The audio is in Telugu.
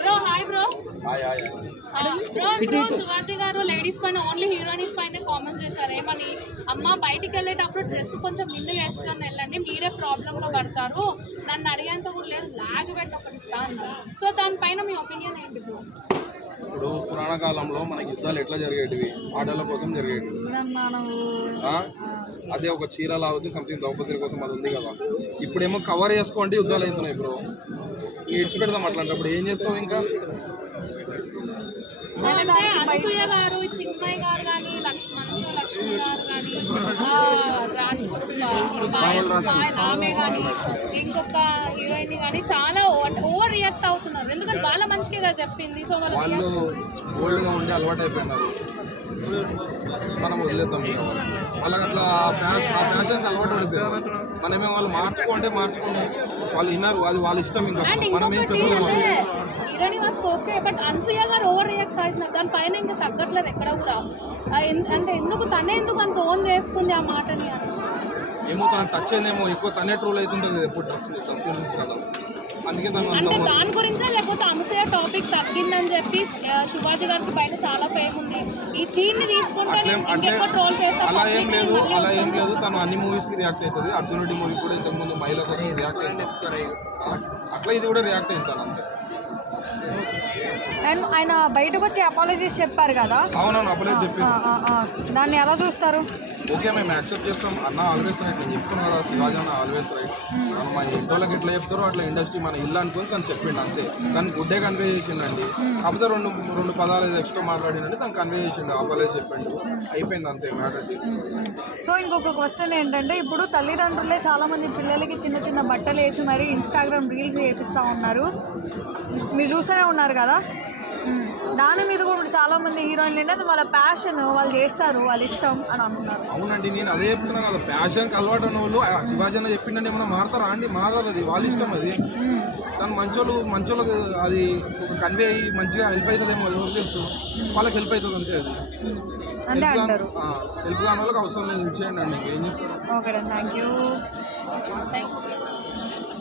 బ్రో హాయ్ బ్రో బ్రో ఇప్పుడు శివాజీ గారు లేడీస్ పైన ఓన్లీ హీరోయిన్స్ పైన కామెంట్ చేశారు. ఏమని? అమ్మ బయటికి వెళ్ళేటప్పుడు డ్రెస్ కొంచెం నిండు వేసుకొని వెళ్ళండి మీరే ప్రాబ్లమ్లో పడతారు. నన్ను అడిగేంత కూడా లేదు లాగ్ పెట్టి ఒకటి ఇస్తా అన్నారు. సో దానిపైన మీ ఒపీనియన్ ఏంటి బ్రో ఇప్పుడు పురాణ కాలంలో మనకి యుద్ధాలు ఎట్లా జరిగేటివి? ఆటల కోసం జరిగేటివి? అదే ఒక చీర లావచ్చు సంథింగ్ ద్రౌపది కోసం అది ఉంది కదా. ఇప్పుడేమో కవర్ చేసుకోండి యుద్ధాలు అవుతున్నాయి బ్రో ఇడిచి పెడదాం అట్లాంటప్పుడు. ఏం చేస్తాం ఇంకా? అనసూయ గారు చిన్మయ్య గారు కానీ లక్ష్మణ్ లక్ష్మి గారు కానీ రాజ్ ఆమె కానీ ఇంకొక హీరోయిన్ కానీ చాలా ఓవర్ రియాక్ట్ అవుతున్నారు. ఎందుకంటే కదా చెప్పింది. సో వాళ్ళ ఓల్డ్గా ఉండి అలవాటు అయిపోయినారు మనం వదిలేద్దాం. వాళ్ళకి అట్లా ఫ్యాషన్ ఆ ఫ్యాషన్కి అలవాటు పడిపోయారు మనమే వాళ్ళు మార్చుకుంటే మార్చుకొని వాళ్ళు విన్నారు. అది వాళ్ళ ఇష్టం ఇంకా. మనం ఏం చెప్పలేము. Heroine was okay but Anasuya garu overreact అవుతున్నారు దానిపైన ఇంకా తగ్గట్లేదు ఎక్కడ కూడా. అంటే ఎందుకు తనే ఎందుకు అంత ఓన్ చేసుకుంది ఆ మాటని అని. ఏమో తన టచ్ అయిందేమో. ఎక్కువ తనే ట్రోల్ అవుతుంటుంది. ఎప్పుడు డ్రెస్ డ్రెస్ కదా. అంటే దాని గురించే లేకపోతే అనసూయ టాపిక్ తగ్గిందని చెప్పి శివాజీ గారికి బయట చాలా ఫేమ్ ఉంది. ఈ దీన్ని తీసుకుంటే ఇంకెక్కువ ట్రోల్ చేస్తా అలా ఏం లేదు అలా ఏం. లేదు. తను అన్ని మూవీస్కి రియాక్ట్ అవుతుంది అర్జున్ రెడ్డి మూవీ కూడా ఇంతకుముందు మహిళ కోసం రియాక్ట్ అయింది. అట్లా ఇది కూడా రియాక్ట్ అయింది తను అంతే. అండ్ ఆయన బయటకు వచ్చి అపాలజీస్ చెప్పారు కదా? అవునవును ఆ, ఆ. దాన్ని ఎలా చూస్తారు? ఓకే మేము యాక్సెప్ట్ చేస్తాం. అన్న ఆల్వేస్ రైట్ నేను చెప్తున్నా కదా శివాజీ అన్న ఆల్వేస్ రైట్ మనం మా ఇంట్లోకి ఎట్లా చెప్తారో అట్లా ఇండస్ట్రీ మన ఇల్లు అనుకుని తను చెప్పిండు అంతే. తను గుడ్డే కన్వే చేసిండండి. కాకపోతే రెండు రెండు పదాలు ఎక్స్ట్రా మాట్లాడిందంటే తను కన్వే చేసిండు. అవ్వలేదు చెప్పిండు. అయిపోయింది అంతే మ్యాటర్ సో ఇంకొక క్వశ్చన్ ఏంటంటే ఇప్పుడు తల్లిదండ్రులే చాలా మంది పిల్లలకి చిన్న చిన్న బట్టలు వేసి మరి ఇన్స్టాగ్రామ్ రీల్స్ చేపిస్తూ ఉన్నారు. మీరు చూస్తూనే ఉన్నారు కదా. దాని మీద కూడా చాలా మంది హీరోయిన్లు ఏంటంటే వాళ్ళ ప్యాషన్ వాళ్ళు చేస్తారు వాళ్ళ ఇష్టం అని అంటున్నారు. అవునండి నేను అదే చెప్తున్నా కదా ప్యాషన్కి అలవాటు ఉన్న వాళ్ళు ఆ శివాజీ అన్న చెప్పిండంటే ఏమన్నా మారతారా? అండి మారాలి అది వాళ్ళ ఇష్టం అది. తను మంచోళ్ళు మంచోళ్ళకి అది కన్వే అయ్యి మంచిగా హెల్ప్ అవుతుందేమో అది ఎవరికి తెలుసు. వాళ్ళకి హెల్ప్ అవుతుంది అంతే అది. అంతే అంటారు. హెల్ప్ కాని వాళ్ళకి అవసరం లేదు ఇచ్చేయండి అండి ఇంకేం చేస్తారు? Okay thank you.